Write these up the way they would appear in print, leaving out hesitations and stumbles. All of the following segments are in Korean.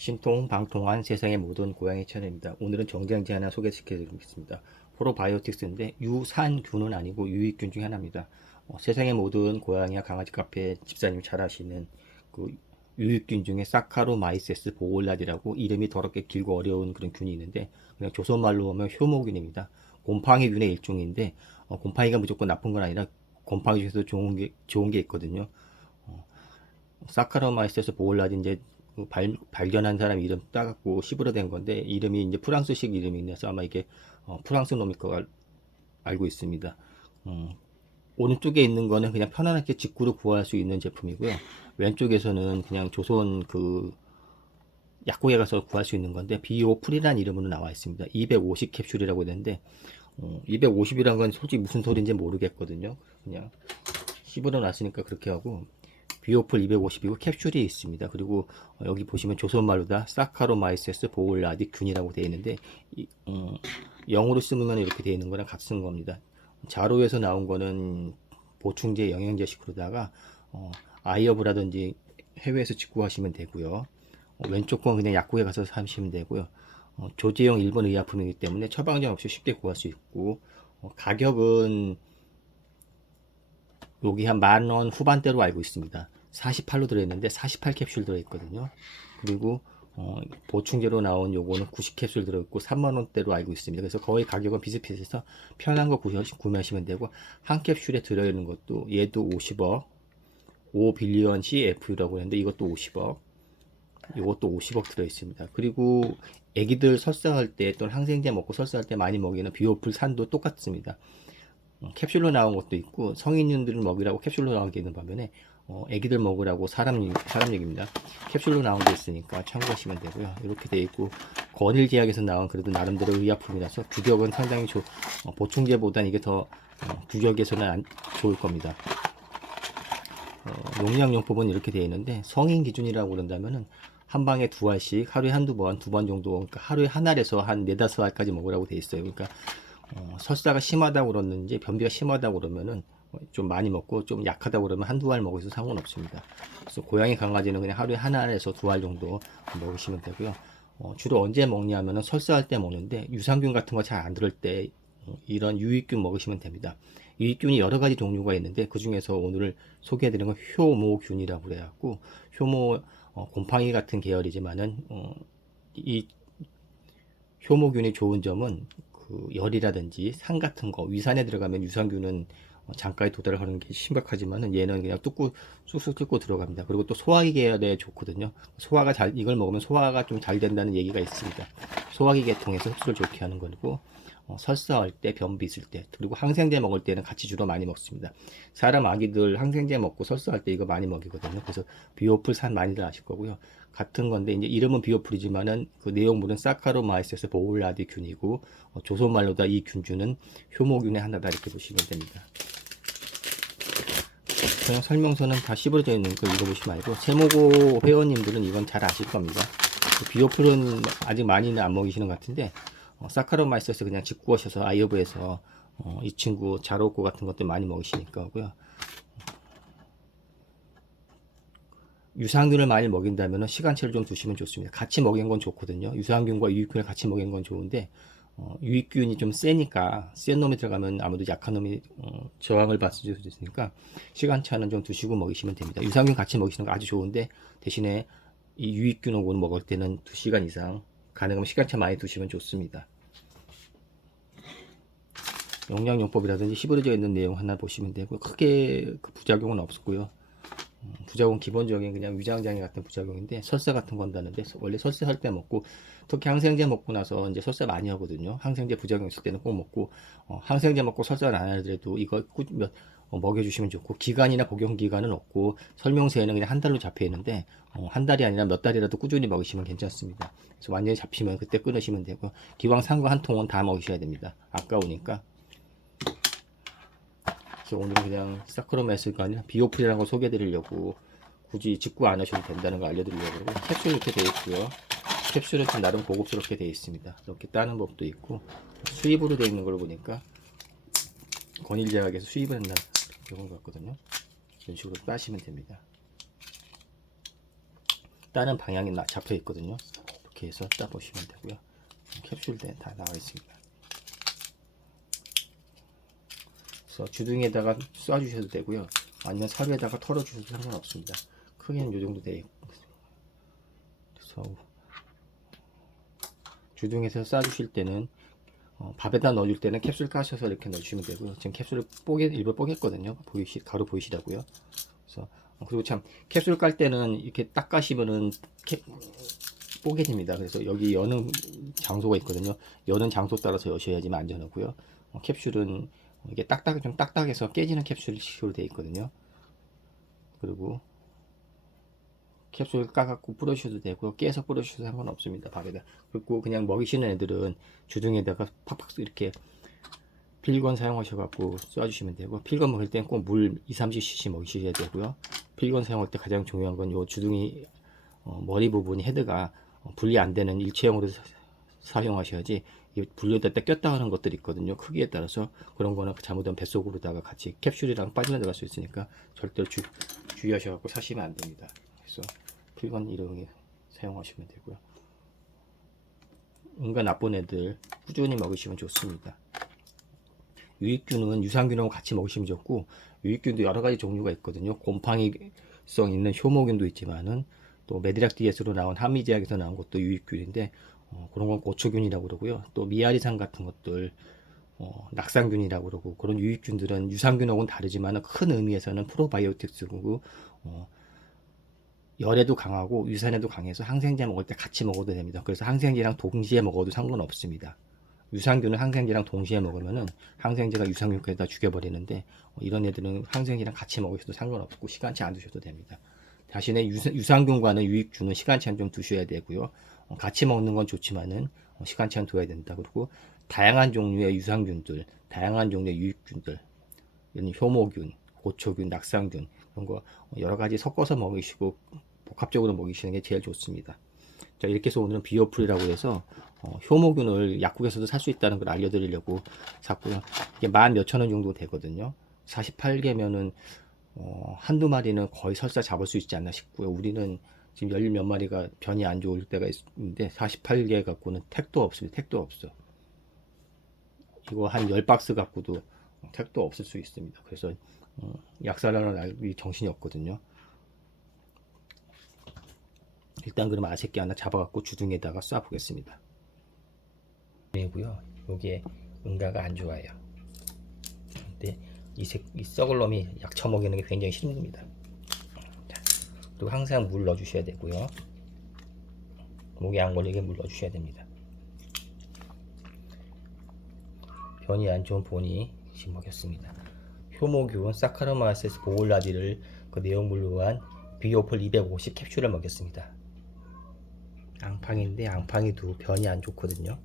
신통 방통한 세상의 모든 고양이 채널입니다. 오늘은 정장지 하나 소개시켜 드리겠습니다. 프로바이오틱스인데 유산균은 아니고 유익균 중에 하나입니다. 세상의 모든 고양이와 강아지 카페 집사님 잘 아시는 그 유익균 중에 사카로마이세스 보울라디라고 이름이 더럽게 길고 어려운 그런 균이 있는데 그냥 조선말로 하면 효모균입니다. 곰팡이균의 일종인데 곰팡이가 무조건 나쁜 건 아니라 곰팡이 중에서 좋은 게 있거든요. 사카로마이스에서 보울라디 이제 그 발견한 사람 이름 따갖고 씹으로 된 건데 이름이 이제 프랑스식 이름이 있어서 아마 이게 프랑스 놈일 거 알고 있습니다. 오른쪽에 있는 거는 그냥 편안하게 직구로 구할 수 있는 제품이고요. 왼쪽에서는 그냥 조선 그 약국에 가서 구할 수 있는 건데 비오풀이라는 이름으로 나와 있습니다. 250 캡슐이라고 되는데 250이란 건 솔직히 무슨 소리인지 모르겠거든요. 그냥 씹으러 놨으니까 그렇게 하고 비오풀 250이고 캡슐이 있습니다. 그리고 여기 보시면 조선말로다 사카로마이세스 보울라디 균이라고 되어 있는데 영어로 쓰면 이렇게 되어 있는 거랑 같은 겁니다. 자로에서 나온 거는 보충제 영양제식으로다가 아이어브라든지 해외에서 직구하시면 되고요. 왼쪽 건 그냥 약국에 가서 사시면 되고요. 조제형 일본 의약품이기 때문에 처방전 없이 쉽게 구할 수 있고 가격은 여기 한 10,000원 후반대로 알고 있습니다. 48로 들어있는데 48 캡슐 들어있거든요. 그리고 보충제로 나온 요거는 90 캡슐 들어있고 30,000원대로 알고 있습니다. 그래서 거의 가격은 비슷비슷해서 편한 거 구매하시면 되고 한 캡슐에 들어있는 것도 얘도 50억 5빌리언 CFU라고 했는데 이것도 50억 이것도 50억 들어있습니다. 그리고 애기들 설사할 때 또는 항생제 먹고 설사할 때 많이 먹이는 비오풀 산도 똑같습니다. 캡슐로 나온 것도 있고 성인들을 먹이라고 캡슐로 나온 게 있는 반면에 애기들 먹으라고 사람 얘기입니다. 캡슐로 나온 게 있으니까 참고하시면 되고요. 이렇게 돼 있고 건일제약에서 나온 그래도 나름대로 의약품이라서 규격은 상당히 보충제보다는 이게 더 규격에서는 좋을 겁니다. 용량용법은 이렇게 되어 있는데 성인 기준이라고 그런다면은 한 방에 2알씩 하루에 한두 번, 2번 정도, 그러니까 하루에 한 알에서 한 4, 5알까지 먹으라고 되어 있어요. 그러니까 설사가 심하다고 그러는지 변비가 심하다고 그러면은 좀 많이 먹고 좀 약하다고 그러면 한두 알 먹어도 상관없습니다. 그래서 고양이 강아지는 그냥 하루에 한 알에서 2알 정도 먹으시면 되고요. 주로 언제 먹냐면은 설사할 때 먹는데 유산균 같은 거 잘 안 들을 때 이런 유익균 먹으시면 됩니다. 유익균이 여러 가지 종류가 있는데 그 중에서 오늘 소개해드리는 건 효모균이라고 그래갖고 효모 곰팡이 같은 계열이지만은 이 효모균이 좋은 점은 그 열이라든지 산 같은 거 위산에 들어가면 유산균은 장가에 도달하는 게 심각하지만은 얘는 그냥 쑥쑥 뜯고 들어갑니다. 그리고 또 소화기 계열에 좋거든요. 소화가 이걸 먹으면 소화가 좀 잘 된다는 얘기가 있습니다. 소화기 계통에서 흡수를 좋게 하는 거고 설사할 때, 변비 있을 때, 그리고 항생제 먹을 때는 같이 주로 많이 먹습니다. 사람 아기들 항생제 먹고 설사할 때 이거 많이 먹이거든요. 그래서 비오풀 산 많이들 아실 거고요. 같은 건데 이제 이름은 비오풀이지만은 그 내용물은 사카로마이세스 보울라디 균이고 조선말로다 이 균주는 효모균의 하나다 이렇게 보시면 됩니다. 그냥 설명서는 다 씹어져 있는 거 읽어보시지 말고 세모고 회원님들은 이건 잘 아실 겁니다. 비오풀은 아직 많이는 안 먹이시는 것 같은데 사카로마이스에서 그냥 직구하셔서 아이어브에서 이 친구 자로코 같은 것들 많이 먹으시니까 하고요. 유산균을 많이 먹인다면 시간차를 좀 두시면 좋습니다. 같이 먹인 건 좋거든요. 유산균과 유익균을 같이 먹인 건 좋은데 유익균이 좀 세니까 센 놈이 들어가면 아무래도 약한 놈이 저항을 받을 수도 있으니까 시간차는 좀 두시고 먹이시면 됩니다. 유산균 같이 먹이시는 거 아주 좋은데 대신에 이 유익균하고는 먹을 때는 2시간 이상 가능하면 시간차 많이 두시면 좋습니다. 영양용법이라든지 씹어져 있는 내용 하나 보시면 되고 크게 그 부작용은 없고요. 부작용 기본적인 그냥 위장장애 같은 부작용인데 설사 같은 거 한다는데 원래 설사할 때 먹고 특히 항생제 먹고 나서 이제 설사 많이 하거든요. 항생제 부작용 있을 때는 꼭 먹고 항생제 먹고 설사를 안 하더라도 이거 먹여주시면 좋고 기간이나 복용 기간은 없고 설명서에는 그냥 한 달로 잡혀 있는데 한 달이 아니라 몇 달이라도 꾸준히 먹으시면 괜찮습니다. 그래서 완전히 잡히면 그때 끊으시면 되고 기왕 산 거 한 통은 다 먹으셔야 됩니다. 아까우니까. 오늘은 그냥 사크로메스가 아니라 비오풀이라는 걸 소개해 드리려고 굳이 직구 안 하셔도 된다는 거 알려드리려고 캡슐 이렇게 되어 있고요. 캡슐은 좀 나름 고급스럽게 되어 있습니다. 이렇게 따는 법도 있고 수입으로 되어 있는 걸 보니까 건일제약에서 수입을 한다는 경우가 같거든요. 이런 식으로 따시면 됩니다. 따는 방향이 잡혀 있거든요. 이렇게 해서 따 보시면 되고요. 캡슐 다 나와 있습니다. 그래서 주둥이에다가 쏴주셔도 되고요. 아니면 사료에다가 털어주셔도 상관없습니다. 크기는 이 정도 돼요. 그래서 주둥이에서 쏴주실 때는 밥에다 넣어줄 때는 캡슐 까셔서 이렇게 넣어주시면 되고요. 지금 캡슐을 일부 뽀겠거든요. 가루 보이시라고요. 그래서 그리고 참 캡슐 깔 때는 이렇게 딱 까시면은 뽀개집니다. 그래서 여기 여는 장소가 있거든요. 여는 장소 따라서 여셔야지만 안전하고요. 캡슐은 이게 좀 딱딱해서 깨지는 캡슐식으로 되어 있거든요. 그리고 캡슐 까갖고 뿌려주셔도 되고 깨서 뿌려주셔도 상관없습니다. 밥에다. 그리고 그냥 먹이시는 애들은 주둥이에다가 팍팍 이렇게 필건 사용하셔갖고 쏴주시면 되고, 필건 먹을 땐 꼭 물 2-30cc 먹이셔야 되고요. 필건 사용할 때 가장 중요한 건 요 주둥이 머리 부분이 헤드가 분리 안 되는 일체형으로 사용하셔야지, 분리될 때 꼈다 하는 것들이 있거든요. 크기에 따라서 그런 거는 잘못하면 뱃속으로다가 같이 캡슐이랑 빠져나갈 수 있으니까 절대로 주의하셔갖고 사시면 안 됩니다. 그래서 필건 이렇게 사용하시면 되고요. 인간 나쁜 애들 꾸준히 먹으시면 좋습니다. 유익균은 유산균하고 같이 먹으시면 좋고, 유익균도 여러 가지 종류가 있거든요. 곰팡이성 있는 효모균도 있지만은 또 메드락디에스로 나온 한미제약에서 나온 것도 유익균인데, 그런 건 고초균이라고 그러고요. 또 미아리산 같은 것들 낙상균이라고 그러고, 그런 유익균들은 유산균하고는 다르지만 큰 의미에서는 프로바이오틱스고 열에도 강하고 유산에도 강해서 항생제 먹을 때 같이 먹어도 됩니다. 그래서 항생제랑 동시에 먹어도 상관없습니다. 유산균은 항생제랑 동시에 먹으면은 항생제가 유산균까지 다 죽여버리는데, 이런 애들은 항생제랑 같이 먹으셔도 상관없고 시간치 안 두셔도 됩니다. 대신에 유산균과는 유익균은 시간치 좀 두셔야 되고요. 같이 먹는 건 좋지만은 시간치 둬야 된다. 그리고 다양한 종류의 유산균들, 다양한 종류의 유익균들, 효모균, 고초균, 낙상균 이런 거 여러 가지 섞어서 먹이시고 복합적으로 먹이시는 게 제일 좋습니다. 자, 이렇게 해서 오늘은 비오풀이라고 해서 효모균을 약국에서도 살 수 있다는 걸 알려드리려고 샀고요. 이게 10,000원 정도 되거든요. 48개면은 한두 마리는 거의 설사 잡을 수 있지 않나 싶고요. 우리는 지금 10 몇 마리가 변이 안 좋을 때가 있는데 48개 갖고는 택도 없습니다. 택도 없어. 이거 한 10박스 갖고도 택도 없을 수 있습니다. 그래서 약사라는 알기 정신이 없거든요. 일단 그럼 아새끼 하나 잡아갖고 주둥이에다가 쏴 보겠습니다. 이고요. 요게 응가가 안 좋아요. 근데 이 썩을 놈이 약 처먹이는 게 굉장히 힘듭니다. 자, 그리고 항상 물 넣어주셔야 되고요. 목에 안 걸리게 물 넣어주셔야 됩니다. 변이 안 좋은 보니 지금 먹였습니다. 효모균, 사카로마이세스 보울라디를 그 내용물로 한 비오풀 250 캡슐을 먹였습니다. 앙팡인데 앙팡이도 변이 안 좋거든요.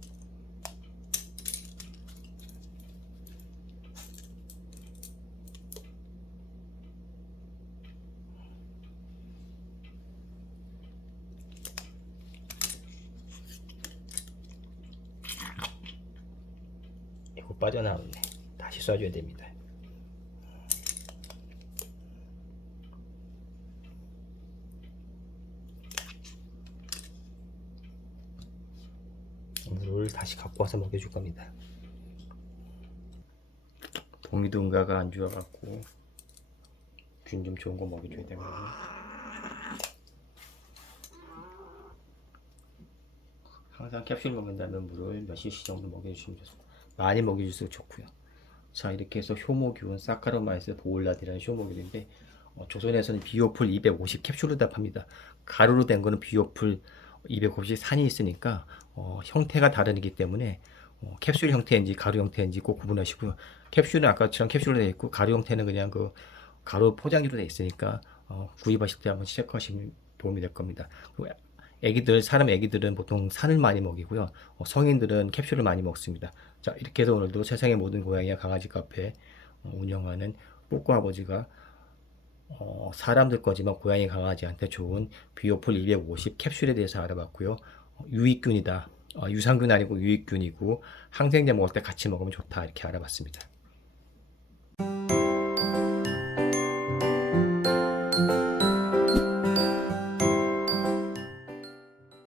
이거 빠져나오네. 다시 쏴줘야 됩니다. 물을 다시 갖고 와서 먹여줄 겁니다. 동이도 응가가 안 좋아갖고 균 좀 좋은 거 먹여줘야 되거든요. 항상 캡슐 먹는다면 물을 몇 cc 정도 먹여주시면 좋습니다. 많이 먹여줄수록 좋고요. 자, 이렇게 해서 효모균, 사카로마이스 보울라디라는 효모균인데 조선에서는 비오풀 250 캡슐로 팝니다. 가루로 된 거는 비오풀 250 산이 있으니까 형태가 다르기 때문에 캡슐 형태인지 가루 형태인지 꼭 구분하시고요. 캡슐은 아까처럼 캡슐로 되어 있고 가루 형태는 그냥 그 가루 포장지로 되어 있으니까 구입하실 때 한번 체크하시면 도움이 될 겁니다. 사람 애기들은 보통 산을 많이 먹이고요. 성인들은 캡슐을 많이 먹습니다. 자, 이렇게 해서 오늘도 세상의 모든 고양이와 강아지 카페 운영하는 뿌꾸 아버지가 사람들 거지만 고양이 강아지한테 좋은 비오풀 250 캡슐에 대해서 알아봤고요. 유익균이다. 유산균 아니고 유익균이고 항생제 먹을 때 같이 먹으면 좋다. 이렇게 알아봤습니다.